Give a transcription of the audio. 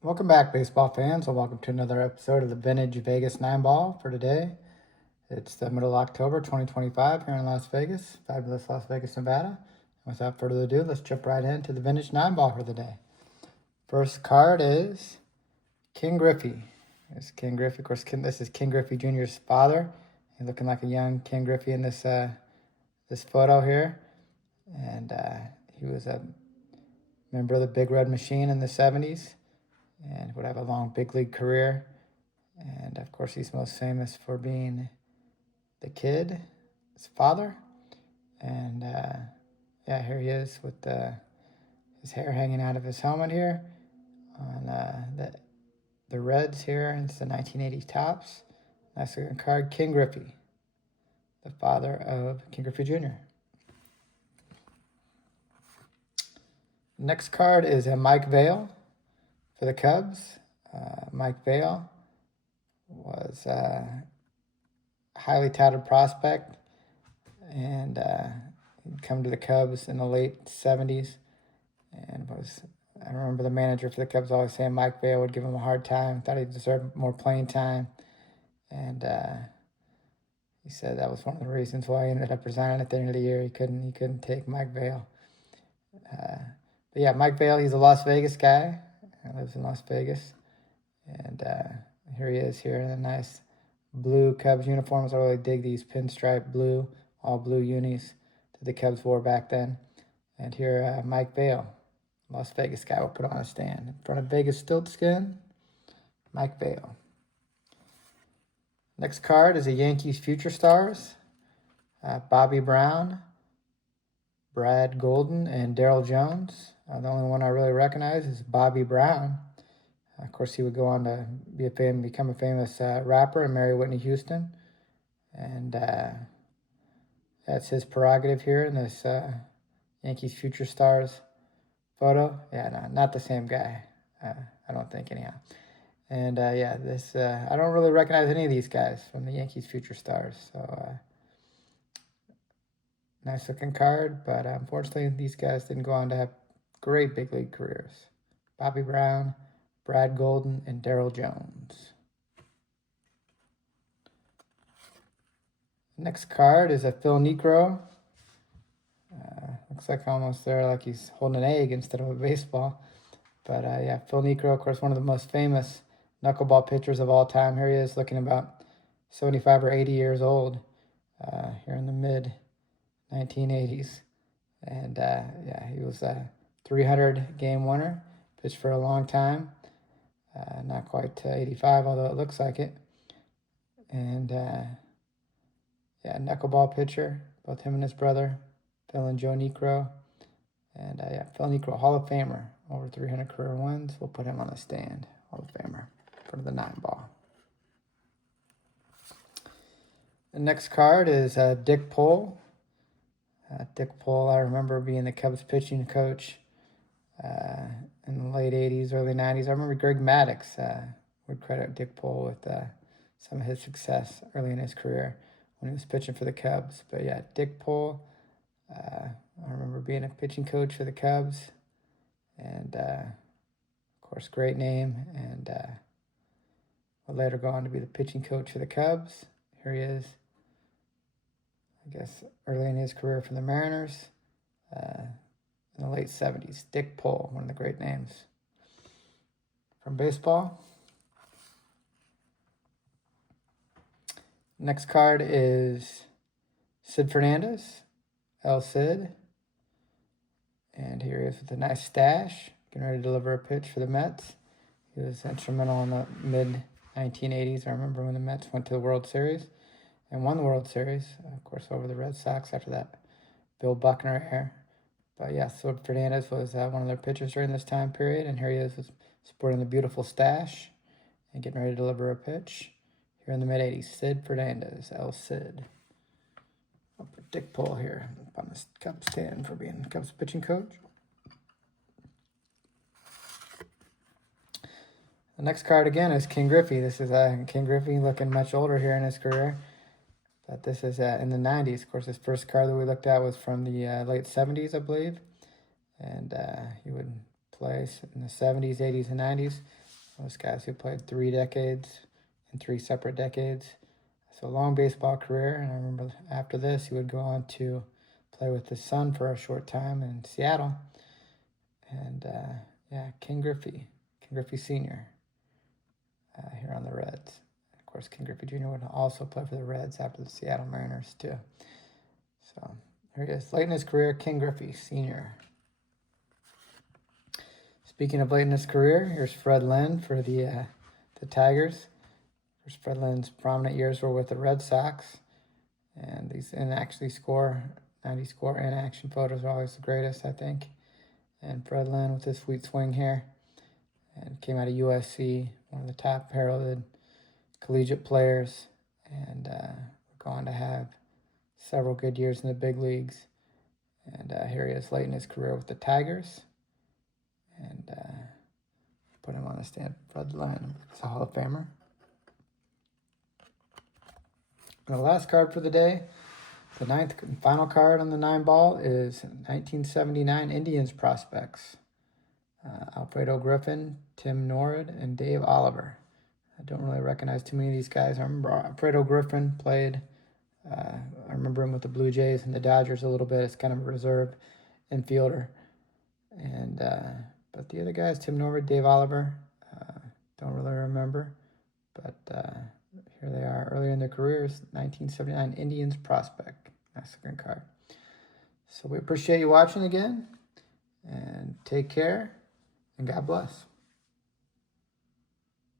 Welcome back, baseball fans, and welcome to another episode of the Vintage Vegas 9 Ball for today. It's the middle of October 2025 here in Las Vegas, fabulous Las Vegas, Nevada. Without further ado, let's jump right into the Vintage 9 Ball for the day. First card is King Griffey. It's King Griffey. Of course, this is King Griffey Jr.'s father. He's looking like a young King Griffey in this photo here. And he was a member of the Big Red Machine in the 70s. And would have a long big league career. And of course, he's most famous for being the kid, his father. And here he is with his hair hanging out of his helmet here on the Reds here. It's the 1980 Topps. Nice looking card, King Griffey, the father of King Griffey Jr. Next card is a Mike Vail for the Cubs. Mike Vail was a highly touted prospect, and he'd come to the Cubs in the late 70s, and I remember the manager for the Cubs always saying Mike Vail would give him a hard time, thought he deserved more playing time, and he said that was one of the reasons why he ended up resigning at the end of the year. He couldn't take Mike Vail. But yeah, Mike Vail, he's a Las Vegas guy. He lives in Las Vegas. And here he is here in a nice blue Cubs uniforms. I really dig these pinstripe blue, all blue unis that the Cubs wore back then. And here, Mike Vail, Las Vegas guy, will put on a stand in front of Vegas Stiltskin. Mike Vail. Next card is a Yankees Future Stars. Bobby Brown, Brad Golden, and Darryl Jones. The only one I really recognize is Bobby Brown. Of course, he would go on to become a famous rapper and marry Whitney Houston. And that's his prerogative here in this Yankees Future Stars photo. Yeah, no, not the same guy. I don't think, anyhow. And I don't really recognize any of these guys from the Yankees Future Stars. So, nice looking card, but unfortunately, these guys didn't go on to have great big league careers. Bobby Brown, Brad Golden, and Darryl Jones. Next card is a Phil Niekro. Looks like almost there, like he's holding an egg instead of a baseball. But Phil Niekro, of course, one of the most famous knuckleball pitchers of all time. Here he is looking about 75 or 80 years old here in the mid 1980s. And he was a 300 game winner, pitched for a long time. Not quite 85, although it looks like it. And knuckleball pitcher, both him and his brother, Phil and Joe Niekro. And Phil Niekro, Hall of Famer, over 300 career wins. We'll put him on the stand, Hall of Famer, for the 9 Ball. The next card is Dick Pole. Dick Pole, I remember being the Cubs pitching coach in the late 80s, early 90s. I remember Greg Maddux would credit Dick Pole with some of his success early in his career when he was pitching for the Cubs. But yeah, Dick Pole, I remember being a pitching coach for the Cubs. And, of course, great name. And would later go on to be the pitching coach for the Cubs. Here he is, I guess, early in his career for the Mariners. In the late 70s. Dick Pole, one of the great names from baseball. Next card is Sid Fernandez, El Cid. And here he is with a nice stash, getting ready to deliver a pitch for the Mets. He was instrumental in the mid-1980s. I remember when the Mets went to the World Series and won the World Series, of course, over the Red Sox after that Bill Buckner era. But yeah, Sid Fernandez was one of their pitchers during this time period, and here he is sporting the beautiful stash and getting ready to deliver a pitch here in the mid-80s. Sid Fernandez, El Cid. I'll put Dick Pole here on the Cubs stand for being Cubs pitching coach. The next card again is King Griffey. This is King Griffey looking much older here in his career. But this is in the 90s. Of course, his first card that we looked at was from the late 70s, I believe. And he would play in the 70s, 80s, and 90s. Those guys who played 3 decades in 3 separate decades. So a long baseball career, and I remember after this he would go on to play with his son for a short time in Seattle. And Ken Griffey Sr. Here on the Reds. Of course, Ken Griffey Jr. would also play for the Reds after the Seattle Mariners too. So here he is, late in his career, Ken Griffey Sr. Speaking of late in his career, here's Fred Lynn for the Tigers. Fred Lynn's prominent years were with the Red Sox, and these actually 90 score in action photos are always the greatest, I think. And Fred Lynn with his sweet swing here, and came out of USC, one of the top heralded collegiate players, and we're going to have several good years in the big leagues. And here he is late in his career with the Tigers, and put him on the stand. Fred Lynn is a Hall of Famer. And the last card for the day, the 9th and final card on the 9-ball, is 1979 Indians prospects. Alfredo Griffin, Tim Norrid, and Dave Oliver. I don't really recognize too many of these guys. I remember Alfredo Griffin played. I remember him with the Blue Jays and the Dodgers a little bit. It's kind of a reserve infielder. And but the other guys, Tim Norrid, Dave Oliver, don't really remember. But here they are earlier in their careers, 1979 Indians prospect. Nice looking card. So we appreciate you watching again, and take care, and God bless.